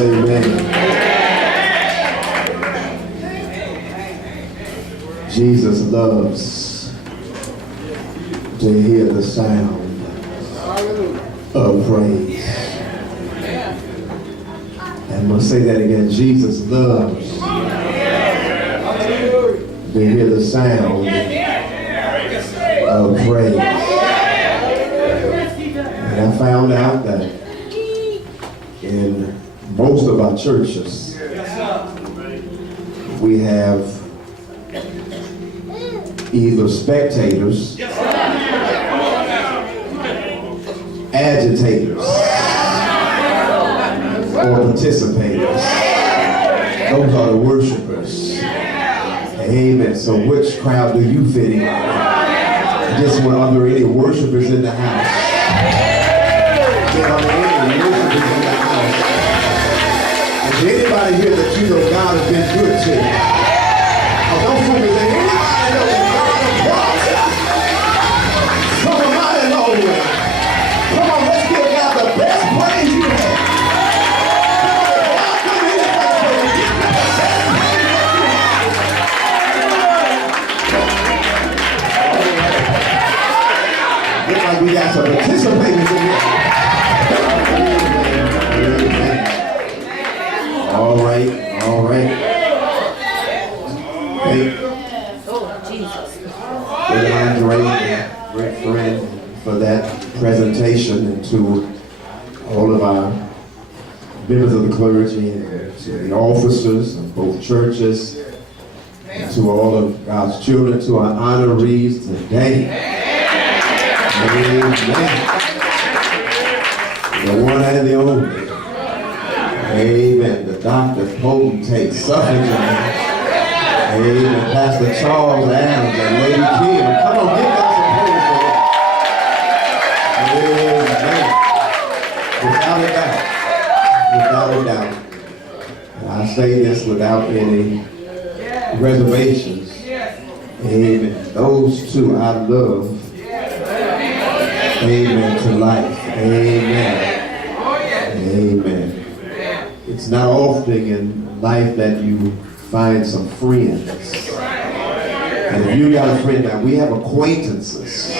Amen. Jesus loves to hear the sound of praise. And we'll say that again. Jesus loves to hear the sound of praise. And I found out that in most of our churches, we have either spectators, agitators, or participators. Those are the worshipers. Amen. So which crowd do you fit in? Just when are there any worshipers in the house? Are there any worshipers in the house? Is there anybody here that you know God has been good to? Don't fool me. Is there anybody know that God has brought from a mighty long way? Come on, let's give God the best praise you have. Looks like we got some participators in here. All right, all right. Hey, Brother Andre, great friend, for that presentation, and to all of our members of the clergy, and to the officers of both churches, and to all of God's children, to our honorees today. Amen. The one and the only. Amen. The Dr. Potentate, Covington. Amen. Pastor Charles Adams and Lady Kim. Come on, give God some praise for that. Amen. Without a doubt. And I say this without any reservations. Amen. Those two I love. Amen to life. Amen. Amen. It's not often in life that you find some friends. And if you got a friend, now we have acquaintances.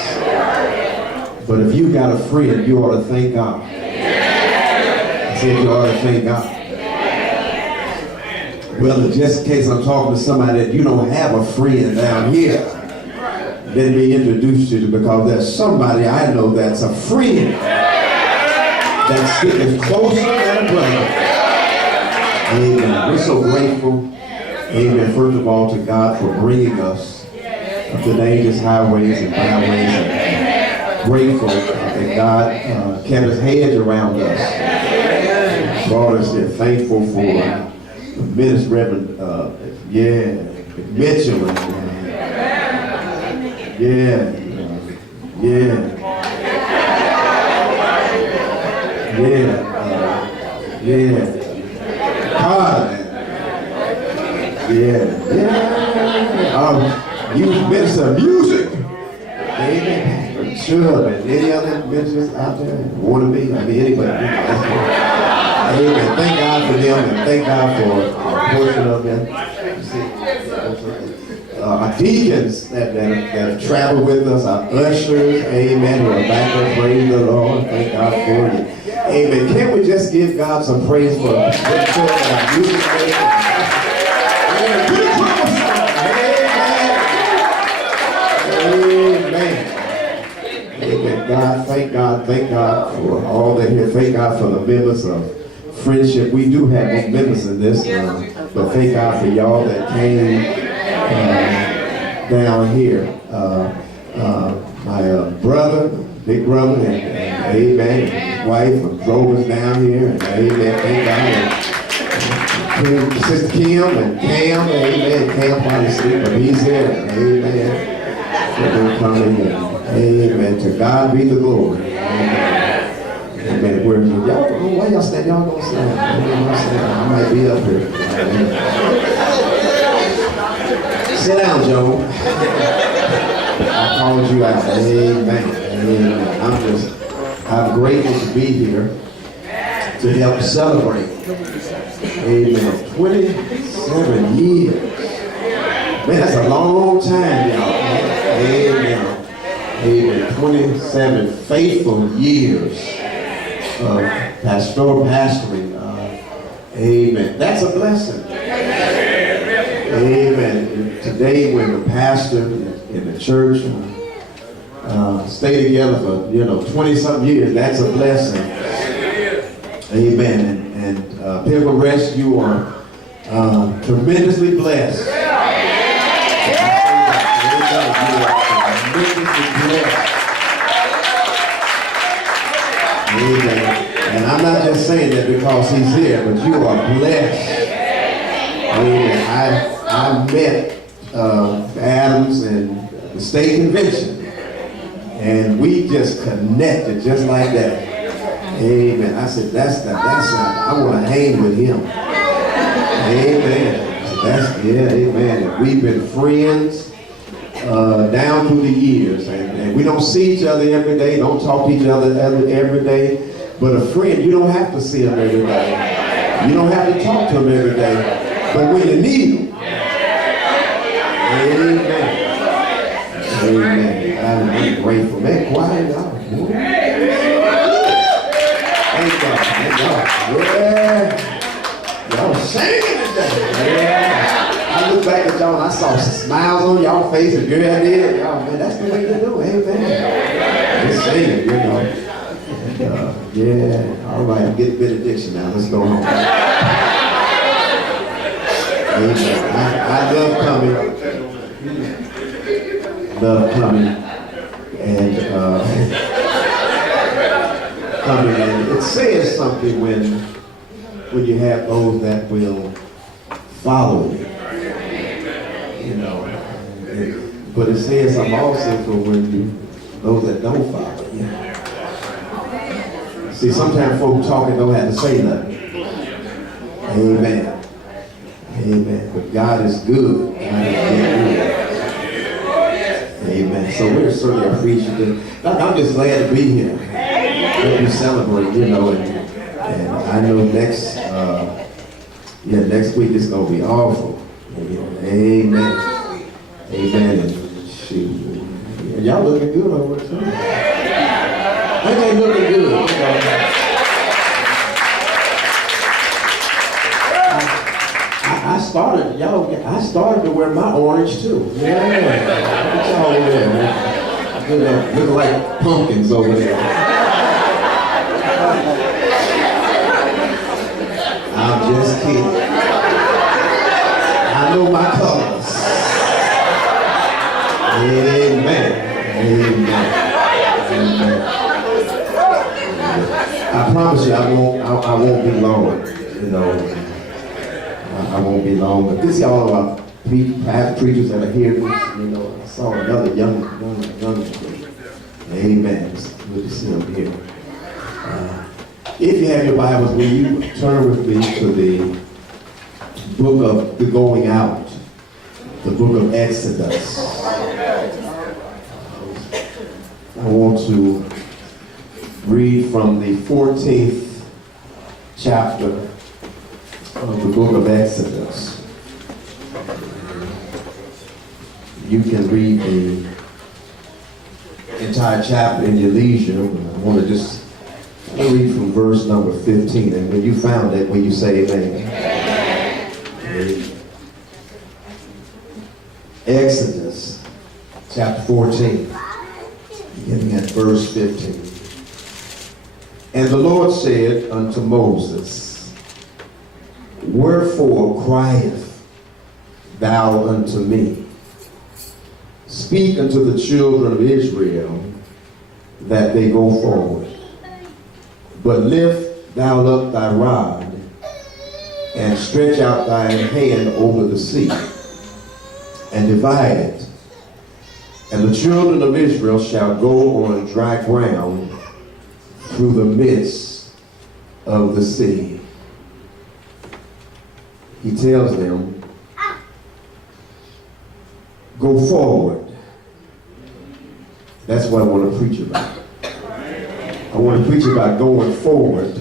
But if you got a friend, you ought to thank God. I said you ought to thank God. Well, just in case I'm talking to somebody that you don't have a friend down here, let me introduce you to, because there's somebody I know that's a friend that's sticking closer than a brother. Amen. We're so grateful, amen, first of all, to God for bringing us up the dangerous highways and byways. And grateful that God kept his hedge around us. Brought us here. Thankful for the minister, Reverend, Mitchell. You minister music. Amen. Sure, man. Any other ministers out there want to be? I mean, anybody. Amen. Thank God for them, and thank God for a portion of them. Our deacons that have traveled with us, our ushers, amen, who are back there, praise the Lord, thank God for you. Amen. Can't we just give God some praise for our music? Amen. Amen. God, thank God for all that here. Thank God for the members of Friendship. We do have members in this, but thank God for y'all that came down here. My brother, big brother, and amen, his wife drove us down here, and amen, thank God. Sister Kim and Cam, amen, Cam probably asleep, but he's here, amen. So they're coming, amen, to God be the glory, amen. Amen. Where y'all, why y'all stand? Y'all gonna stand? I might be up here. Amen. Sit down, Joe. I called you out. Amen. Amen. I'm grateful to be here. to help celebrate. Amen. 27 years. Man, that's a long time, y'all. Amen. Amen. 27 faithful years of pastoring. Amen. That's a blessing. Amen. Today, when the pastor in the church stay together for 20-something years, that's a blessing. Amen. And Pilgrim Rest, you are tremendously blessed. Amen. And I'm not just saying that because he's here, but you are blessed. Amen. I met Adams and the state convention, and we just connected just like that. Amen. I said, that's not, I want to hang with him. Amen. Amen. And we've been friends down through the years, and we don't see each other every day, don't talk to each other every day, but a friend, you don't have to see him every day. You don't have to talk to him every day, but when you need him, amen. Amen. I'm grateful. Man, quiet out. Thank God. Thank God. Yeah. Y'all singing today. Yeah. I look back at y'all and I saw some smiles on y'all face and girl did. Y'all, man, that's the way to do it. Amen. Just singing, And, yeah. All right, get benediction now. Let's go home. Amen. I love coming. Love coming and it says something when you have those that will follow you, but it says something also for those that don't follow you. See, sometimes folks talking don't have to say nothing. Amen. Amen. But God is good. God is good. Amen. So we're certainly appreciative. I'm just glad to be here. Let you celebrate, and I know next week it's gonna be awful. Amen. Amen. And shoot. Y'all looking good over there. Ain't they looking good? I started to wear my orange too. Yeah. Look at y'all over there, man. Look like pumpkins over there. I'm just kidding. I know my colors. Amen. Amen. I promise you, I won't be long. I won't be long, but this y'all are perhaps preachers that are here. I saw another young. Amen. It's good to see them here. If you have your Bibles, will you turn with me to the book of the going out, the book of Exodus. I want to read from the 14th chapter of the book of Exodus. You can read the entire chapter in your leisure. I want to just read from verse number 15. And when you found it, when you say amen. Exodus chapter 14, beginning at verse 15. And the Lord said unto Moses, wherefore criest thou unto me? Speak unto the children of Israel that they go forward. But lift thou up thy rod, and stretch out thine hand over the sea, and divide it. And the children of Israel shall go on dry ground through the midst of the sea. He tells them, go forward. That's what I want to preach about. I want to preach about going forward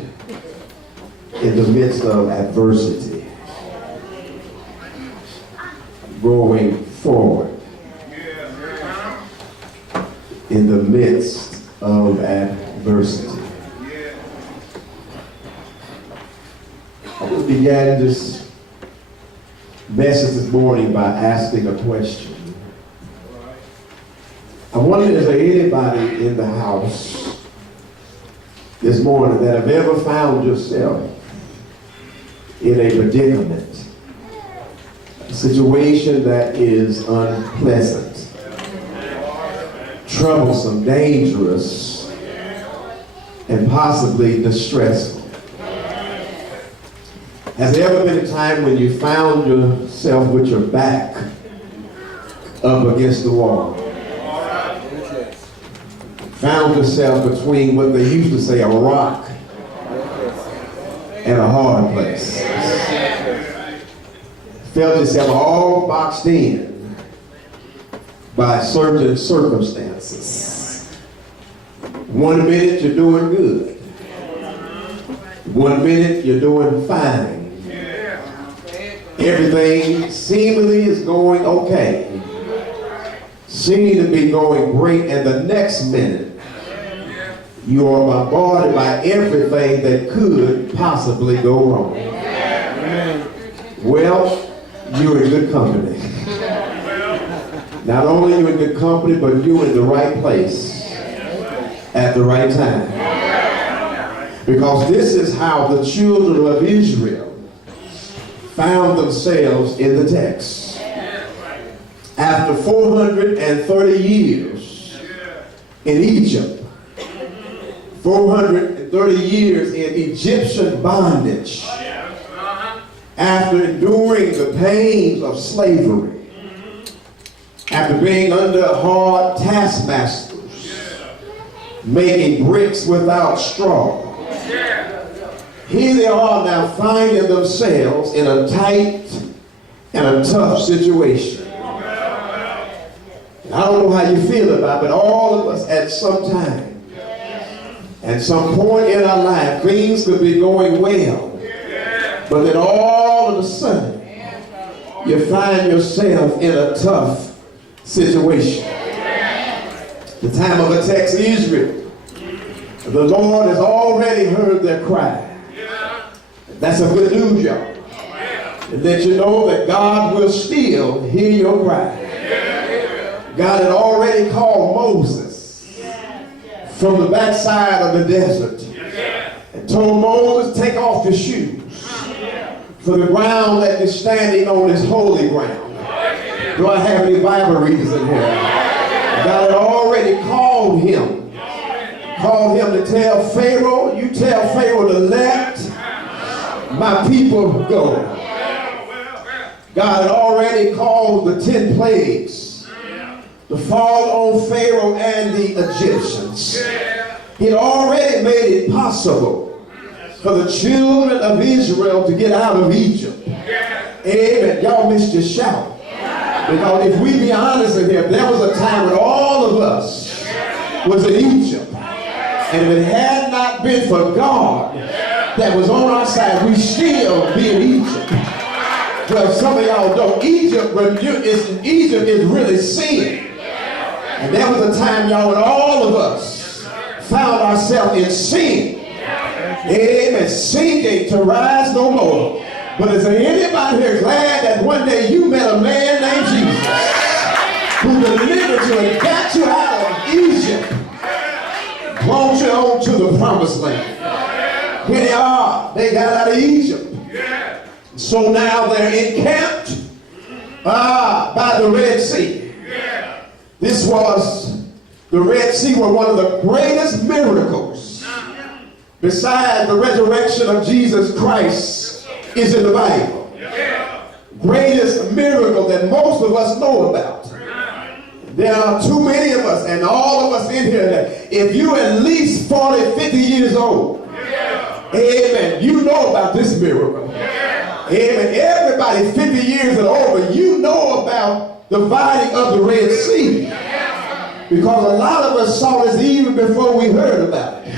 in the midst of adversity, going forward in the midst of adversity. I will begin this message this morning by asking a question. I wonder, is there anybody in the house this morning that have ever found yourself in a predicament, a situation that is unpleasant, troublesome, dangerous, and possibly distressful? Has there ever been a time when you found yourself with your back up against the wall? Found yourself between what they used to say a rock and a hard place. Felt yourself all boxed in by certain circumstances. 1 minute you're doing good. 1 minute you're doing fine. Everything seemingly is going okay. Seeming to be going great, and the next minute you are bombarded by everything that could possibly go wrong. Well, you're in good company. Not only are you in good company, but you're in the right place at the right time. Because this is how the children of Israel found themselves in the text. After 430 years in Egypt, 430 years in Egyptian bondage, after enduring the pains of slavery, after being under hard taskmasters, making bricks without straw, here they are now finding themselves in a tight and a tough situation. I don't know how you feel about it, but all of us at some time, at some point in our life, things could be going well, but then all of a sudden, you find yourself in a tough situation. The time of the text, Israel, the Lord has already heard their cry. That's a good news, y'all. And let you know that God will still hear your cry. God had already called Moses from the backside of the desert and told Moses, take off your shoes, for the ground that you're standing on is holy ground. Do I have any Bible readers in here? God had already called him to tell Pharaoh, you tell Pharaoh to let my people go. God had already called the 10 plagues to fall on Pharaoh and the Egyptians. He had already made it possible for the children of Israel to get out of Egypt. Amen. Y'all missed your shout. Because if we be honest in here, there was a time when all of us was in Egypt. And if it had not been for God that was on our side, we still be in Egypt. Well, some of y'all don't. Egypt is really sin. And there was a time, y'all, when all of us found ourselves in sin. Amen. Sinking to rise no more. But is there anybody here glad that one day you met a man named Jesus who delivered you and got you out of Egypt, brought you on to the promised land? Here they are. They got out of Egypt. So now they're encamped by the Red Sea. This was, the Red Sea was one of the greatest miracles besides the resurrection of Jesus Christ is in the Bible. Greatest miracle that most of us know about. There are too many of us, and all of us in here, that if you're at least 40, 50 years old, amen, you know about this miracle. Amen. Everybody 50 years and over, you know about the dividing of the Red Sea. Because a lot of us saw this even before we heard about it.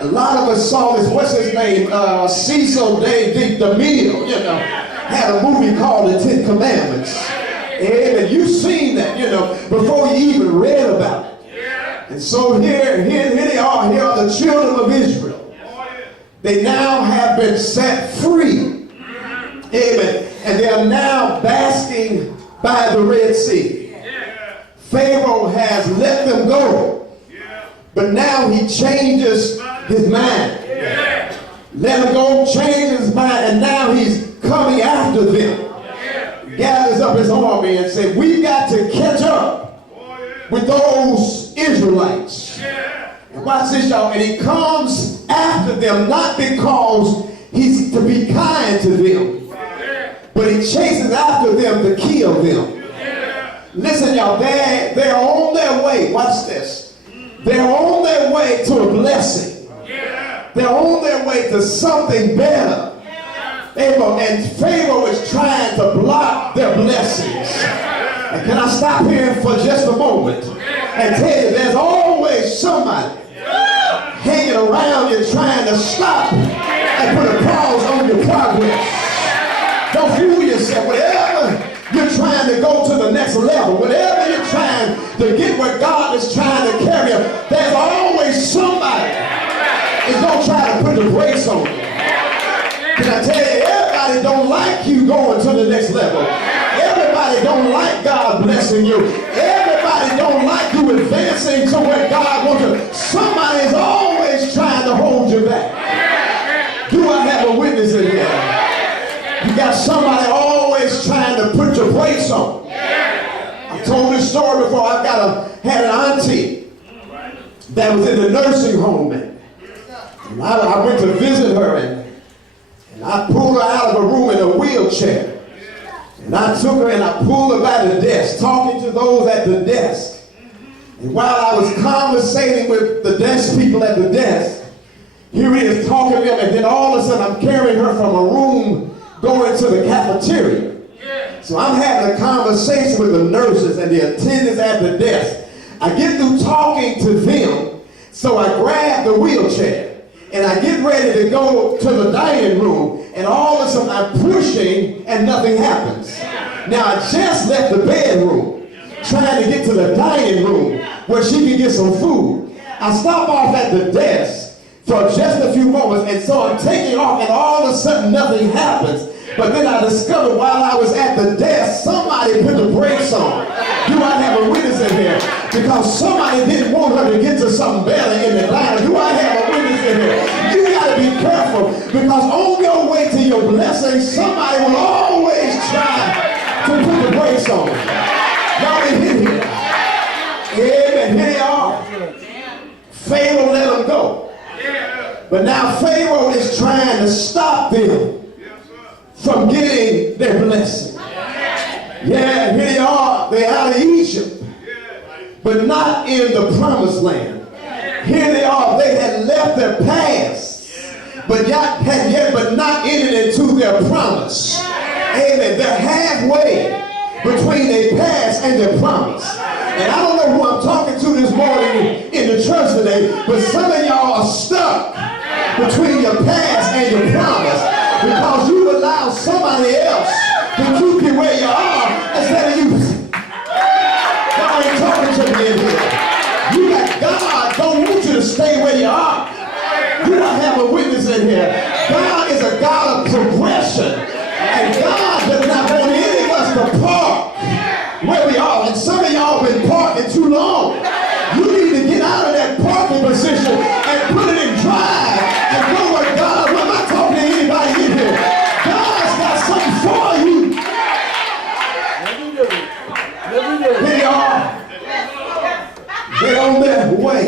A lot of us saw this, what's his name? Cecil DeMille, you know, had a movie called The Ten Commandments. And you've seen that, you know, before you even read about it. And so here they are. Here are the children of Israel. They now have been set free. Amen. And they are now basking by the Red Sea. Pharaoh has let them go. But now he changes his mind. Let him go, change his mind, and now he's coming after them. Gathers up his army and says, we've got to catch up with those Israelites. And watch this, y'all. And he comes after them not because he's to be kind to them, but he chases after them to kill them. Listen, y'all, they're on their way. Watch this. They're on their way to a blessing. They're on their way to something better. And Pharaoh is trying to block their blessings. And can I stop here for just a moment and tell you there's always somebody hanging around you trying to stop and put a pause on your progress. Don't fool yourself. Whatever you're trying to go to the next level, whatever you're trying to get where God is trying to carry you, there's always somebody is going to try to put the brakes on you. Can I tell you, everybody don't like you going to the next level. Everybody don't like God blessing you. Everybody don't like you advancing to where God wants you. Somebody is always trying to hold you back. Do I have a witness in here? You got somebody always trying to put your brakes on. I told this story before. Had an auntie that was in the nursing home, and I went to visit her, and I pulled her out of a room in a wheelchair. And I took her and I pulled her by the desk, talking to those at the desk. And while I was conversating with the desk people at the desk, here he is talking to them, and then all of a sudden I'm carrying her from a room going to the cafeteria. So I'm having a conversation with the nurses and the attendants at the desk. I get through talking to them, so I grab the wheelchair. And I get ready to go to the dining room, and all of a sudden I'm pushing and nothing happens. Now I just left the bedroom trying to get to the dining room where she can get some food. I stop off at the desk for just a few moments, and so I'm taking off, and all of a sudden nothing happens. But then I discovered while I was at the desk, somebody put the brakes on. Do I have a witness in here? Because somebody didn't want her to get to something better in the line. Do I have a witness in here? You got to be careful, because on your way to your blessing, somebody will always try to put the brakes on. Y'all ain't in here. Amen. Here they are. Pharaoh let them go. But now Pharaoh is trying to stop them from getting their blessing. Yeah, here they are. They're out of Egypt, but not in the promised land. Here they are. They had left their past, but not entered into their promise. Amen. They're halfway between their past and their promise. And I don't know who I'm talking to this morning in the church today, but some of y'all are stuck between your past and your promise, because you allow somebody else to keep you where you are instead of you. God ain't talking to me in here. You got God don't want you to stay where you are. You don't have a witness in here. God is a God of progression. And God does not want any of us to park where we are. And some of y'all been parking too long. You need to get out of that parking position and put it in drive and go where God. Am I talking to anybody in here? God's got something for you. Here they are. They're on their way.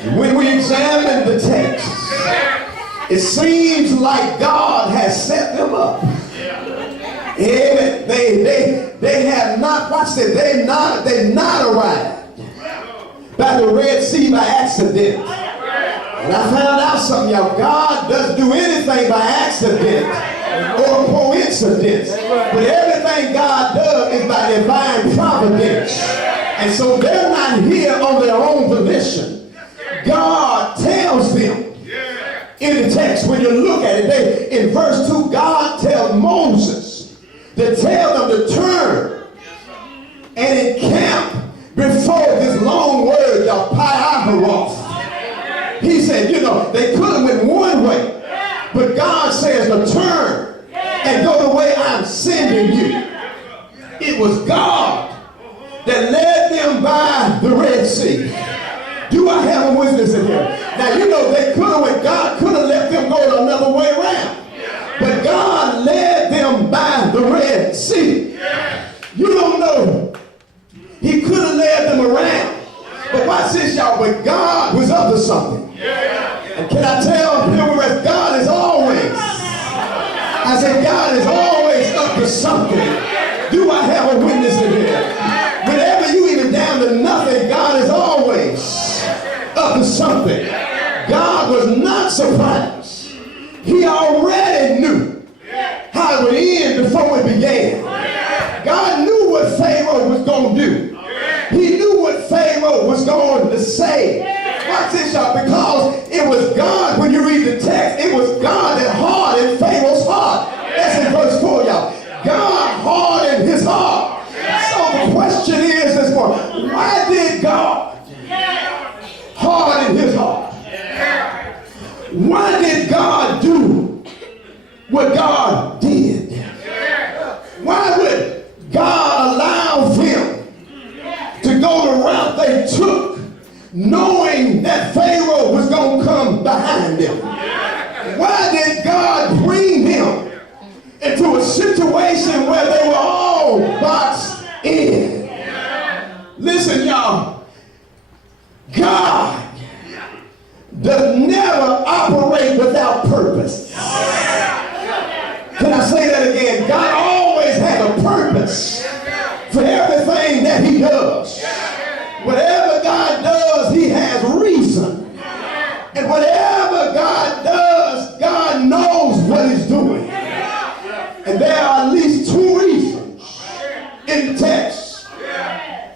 And when we examine the text, it seems like God has set them up. And they have not, watch this, they've not arrived by the Red Sea by accident. And I found out something, y'all. God doesn't do anything by accident or coincidence. But everything God does is by divine providence. And so they're not here on their own volition. God tells allows them. In the text, when you look at it, in verse 2, God tells Moses to tell them to turn and encamp before this long word, the Pi-Aharoth. He said, they could have went one way, but God says to turn and go the way I'm sending you. It was God that led them by the Red Sea. Do I have a witness in here? Now, they could have went, God could have let them go another way around. But God led them by the Red Sea. You don't know. He could have led them around. But watch this, y'all. But God was up to something. And can I tell you that God is always, I said God is always up to something. Do I have a witness in here? Whenever you even down to nothing, God is always up to something. God was not surprised. He already knew how it would end before it began. God knew what Pharaoh was going to do. He knew what Pharaoh was going to say. Watch this, y'all, because it was God, when you read the text, it was God that hardened Pharaoh's heart. That's in verse 4, y'all. God hardened his heart. So the question is this morning, why did God harden his heart? Why did God do what God did? Why would God allow them to go the route they took, knowing that Pharaoh was going to come behind them? Why did God bring them into a situation where they were all boxed in? Listen, y'all, God does never operate without purpose. Can I say that again? God always has a purpose for everything that he does. Whatever God does, he has reason. And whatever God does, God knows what he's doing. And there are at least two reasons in the text.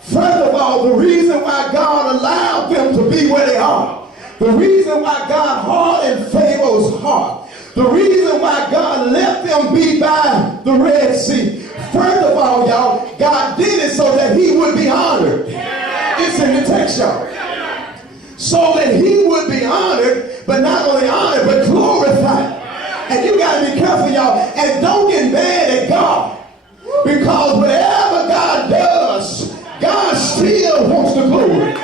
First of all, the reason why God allowed them to be where they are. The reason why God hardened Pharaoh's heart. The reason why God let them be by the Red Sea. First of all, y'all, God did it so that he would be honored. It's in the text, y'all. So that he would be honored, but not only honored, but glorified. And you got to be careful, y'all. And don't get mad at God. Because whatever God does, God still wants the glory.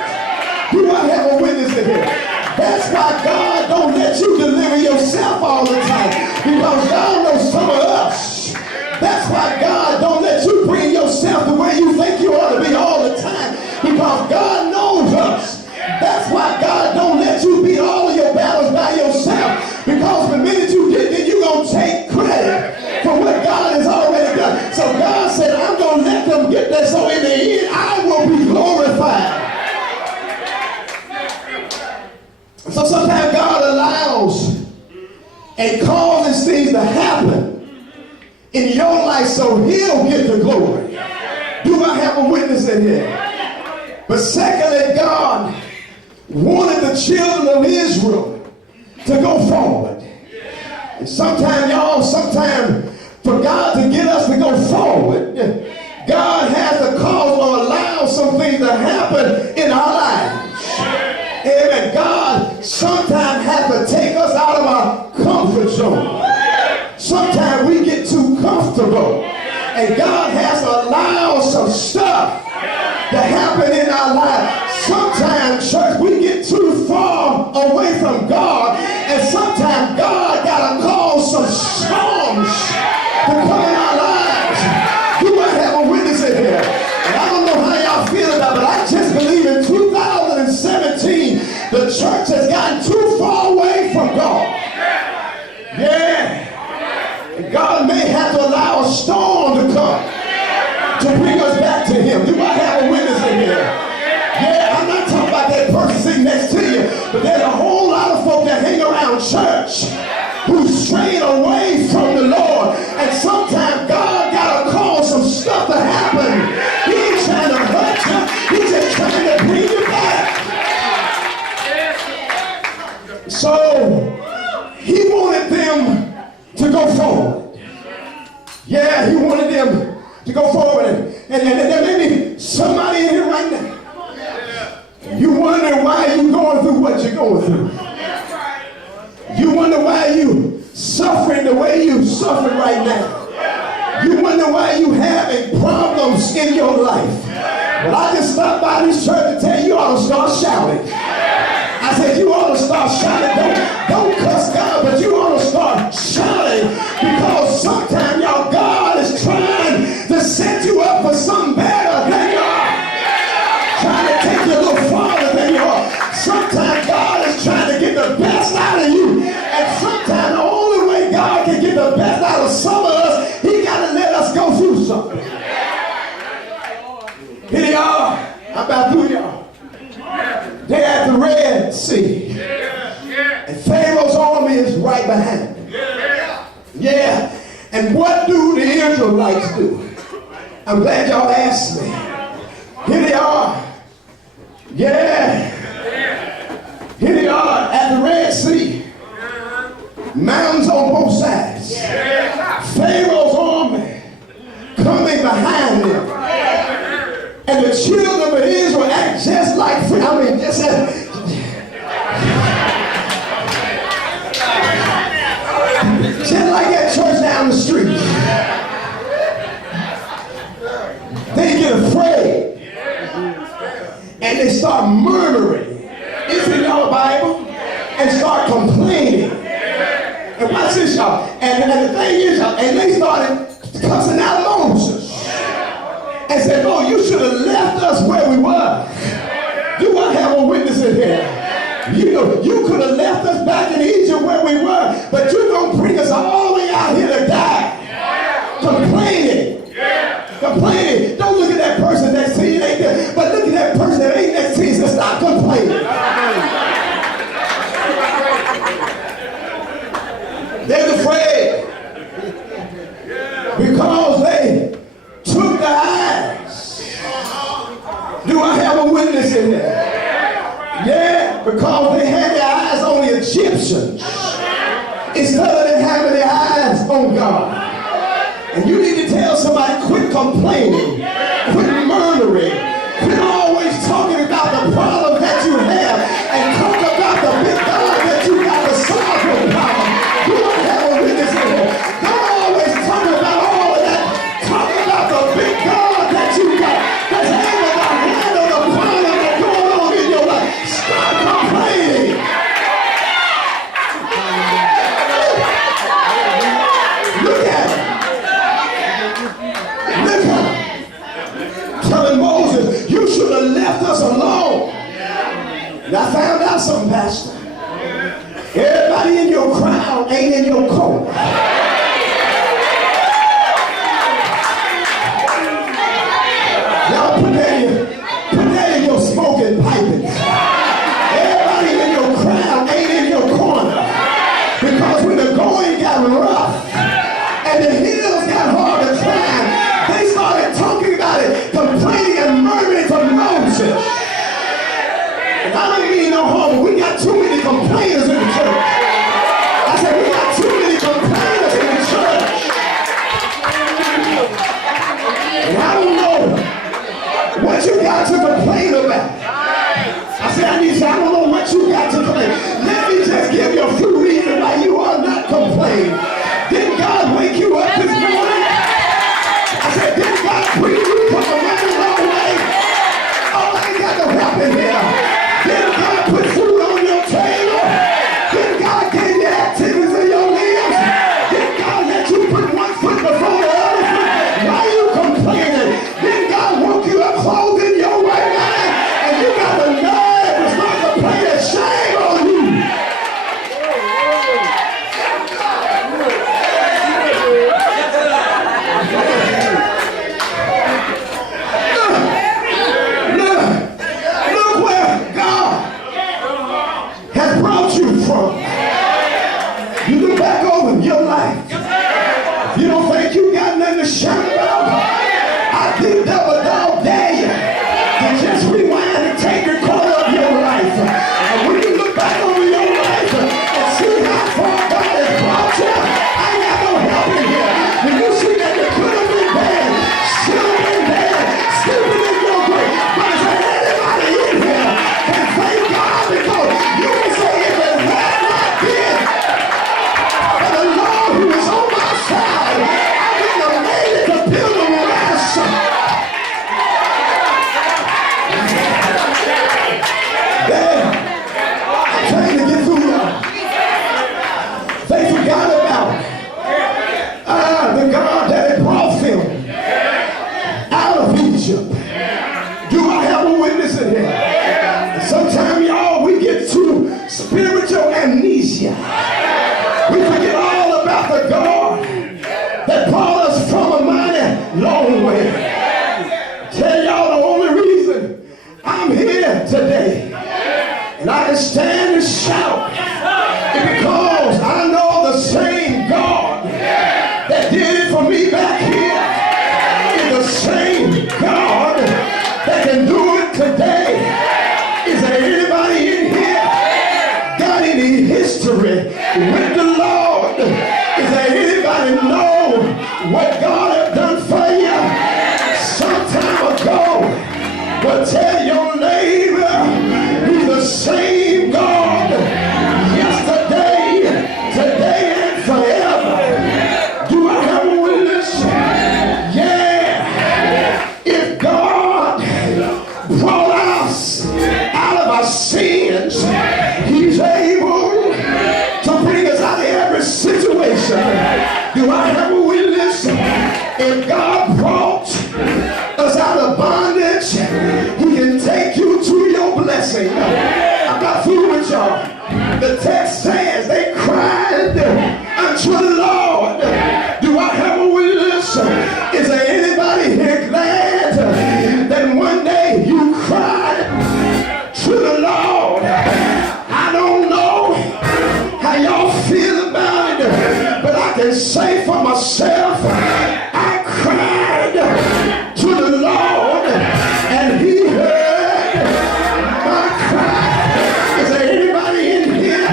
Do I have a witness in here? That's why God don't let you deliver yourself all the time. Because God knows some of us. That's why God don't let you bring yourself the way you think you ought to be all the time. Because God knows us. That's why God don't let you beat all of your battles by yourself. Because the minute you get there, you're going to take credit for what God has already done. So God said, I'm going to let them get there. So in the end, I will be glorified. So sometimes God allows and causes things to happen in your life so he'll get the glory. Do I have a witness in here? But secondly, God wanted the children of Israel to go forward. And sometimes, y'all, for God to get us to go forward, God has to cause or allow some things to happen in our lives. Amen. God sometimes has to take us out of our comfort zone. Sometimes we get too comfortable. And God has to allow some stuff to happen in our life. Sometimes, church, we get too far away from God. And sometimes God got to cause some storms to come in our lives. You might have a witness in here. And I don't know how y'all feel about it, but I just believe in 2017, the church has gotten too far away from God. Yeah. And God may have to allow a storm to come to bring us back to him. Do I have a witness in here? Yeah, I'm not talking about that person sitting next to you, but there's a whole lot of folk that hang around church who strayed away from the Lord. And sometimes God got to cause some stuff to happen. He ain't trying to hurt you. He's just trying to bring you back. going through. You wonder why you suffering the way you suffering right now. You wonder why you having problems in your life. Well, I just stopped by this church to tell you, you ought to start shouting. I said you ought to start shouting. Don't cuss God, but you ought to start shouting, because sometimes y'all God is trying to set you up for something better than you are. Trying to take you a little farther than you are. Sometimes God is trying to get the best out of you. And sometimes the only way God can get the best out of some of us, he got to let us go through something. Here they are. I'm about through y'all. They're at the Red Sea. And Pharaoh's army is right behind them. Yeah. And what do the Israelites do? I'm glad y'all asked me. Here they are. Yeah. Here they are at the Red Sea. Mountains on both sides. Pharaoh's army coming behind them. And the children of Israel act just like, just like that church down the street. They get afraid. And they start murmuring. It's in your Bible. And start complaining. And watch this, y'all. And the thing is, y'all, and they started cussing out Moses. And said, oh, you should have left us where we were. Do I have a witness in here? You know, you could have left us back in Egypt where we were, but you're going to bring us all the way out here to die. Complaining. Complaining. Don't look at that person next to you, ain't there, but look at that person that ain't next to you and say, stop complaining. They're afraid because they took the eyes. Do I have a witness in there? Yeah, because they had their eyes on the Egyptians instead of them having their eyes on God. And you need to tell somebody, quit complaining, quit murmuring, quit always talking about the problem that you have and talk about the big God that you got to solve your problem. Do I have a witness in there? Don't always talk about all of that. Talk about the big God that you got that's able to handle the problem that's going on in your life. Stop complaining. Look at it. Look at it. Telling Moses, you should have left us alone. And I found out something, Pastor. Everybody in your crowd ain't in your coat. Y'all put that in your smoking pipings. Everybody in your crowd ain't in your corner. Because when the going got rough and the hills got hard to climb, they started talking about it, complaining and murmuring to Moses. And I don't mean no harm, but we got too many complainers in the church. I said we got too many complainers in the church. And I don't know what you got to complain about. I said I don't know what you got to complain. Let me just give you a few reasons why you are not complaining. Didn't God wake you up this morning? I said, didn't God breathe you from a mighty long way? Oh, I ain't got no help in here. Didn't God put food on your table? Didn't God give you activities in your limbs? Didn't God let you put one foot before the other foot? Why are you complaining? Didn't God woke you up clothed in your right mind? And you got the nerve to start complaining. Shame on you. Look where listen here. Sometimes, y'all, we get too spiritual amnesia. We forget all about the God that brought us from a mighty long way. Tell y'all the only reason I'm here today and I can stand and shout is because I know the same God that did it for me back here is the same God that can do it today. Is there anybody in here got any history with the Lord? Is there anybody know what God has done for you some time ago? But tell your neighbor, he's the same God yesterday, today, and forever. Do I have a witness? Yeah. If God brought us out of our sins, he's able to bring us out of every situation. Do I have a witness? If God brought us out of bondage, he can take you to your blessing. I'm not fooling with y'all. The text says they cried unto the Lord. Do I have a witness? Is there anybody here glad that one day you cried to the Lord? I don't know how y'all feel about it, but I can say for myself, I cried to the Lord and he heard my cry. Is there anybody in here?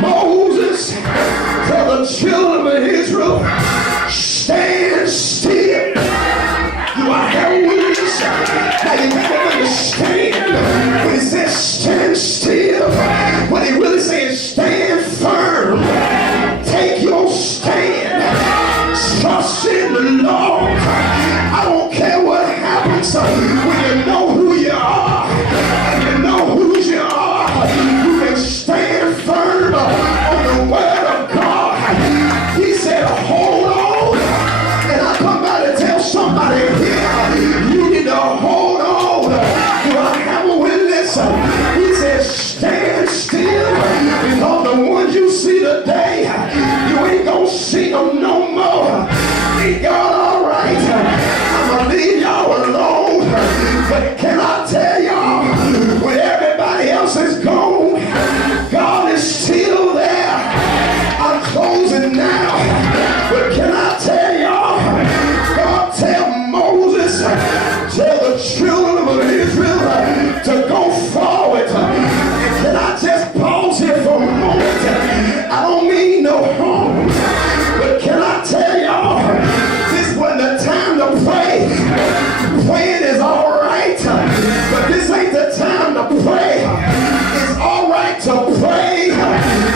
Moses told the children of Israel, stand still. Do I have a witness? Now you gotta understand when he says stand still, what he really says stand firm. Take your stand. Trust in the Lord. I don't care what happens when you know who you are and you know whose you are. You can stand firm on the word of God. He said, hold on. And I come by to tell somebody here, you need to hold on. Do I have a witness? He said, stand still. Because the ones you see today, you ain't gonna see them no more. Ain't God all right? I'm gonna leave y'all alone. But can I tell y'all, when everybody else is gone, God is still there. I'm closing now. But can I tell y'all, God tell Moses, tell the children of Israel to go forward. And can I just pause here for a moment? I don't mean no harm. But can I tell y'all, this wasn't the time to pray. Praying is all right, but this ain't the time to pray. It's all right to pray,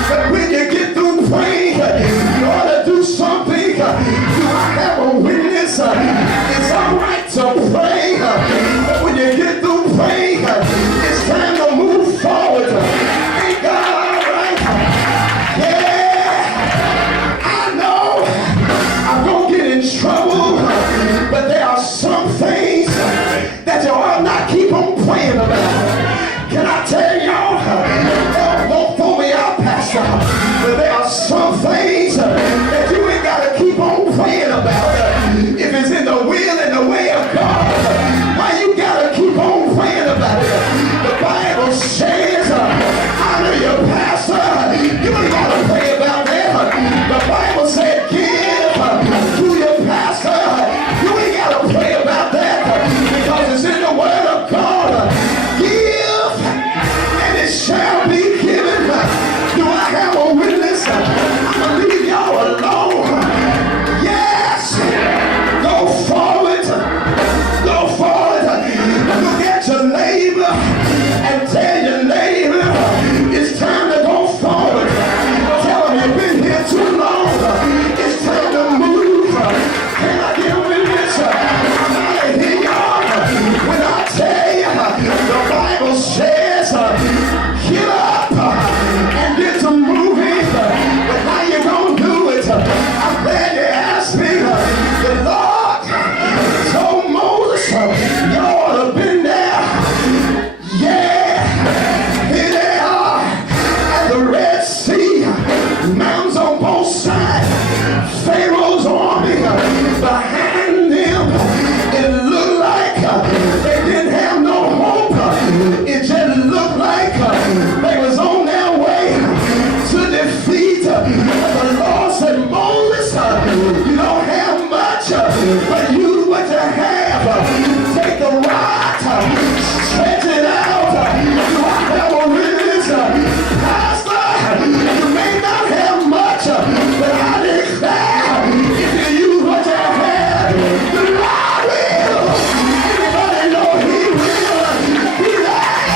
but when you get through praying, you ought to do something. Do I have a witness? It's all right to pray, but when you get through praying, it's time to move forward. Ain't God all right? Yeah, I know I'm gonna get in trouble, but there are some things that you ought not keep on praying about. Can I tell y'all? Don't throw me out, Pastor, but there are some things that you ain't got to keep on praying about. If it's in the will and the way of God, why you got to keep on praying about it? The Bible says, honor your pastor. You ain't got to pray about that. The Bible said, give to your pastor. You ain't got to pray about that because it's in the word of God. Give and it shall be given. Do I have a witness? I'm going to leave y'all alone. Yes. Go forward. Go forward. Look at your neighbor and tell your neighbor it's time to go forward. Tell them you've been here too long. It's time to move. Can I get a witness? I'm out of here, y'all. When I tell you, the Bible says, get up and get to moving. But how you gonna do it? I'm glad you asked me. The Lord told Moses, you ought to have been there It just looked like they was on their way to defeat. But the Lord said, Moses, you don't have much, but use what you have. Take the rod, stretch it out. Do I have a witness? Pastor, you may not have much, but I declare, if you use what you have, the Lord will. Anybody know He will? He's able.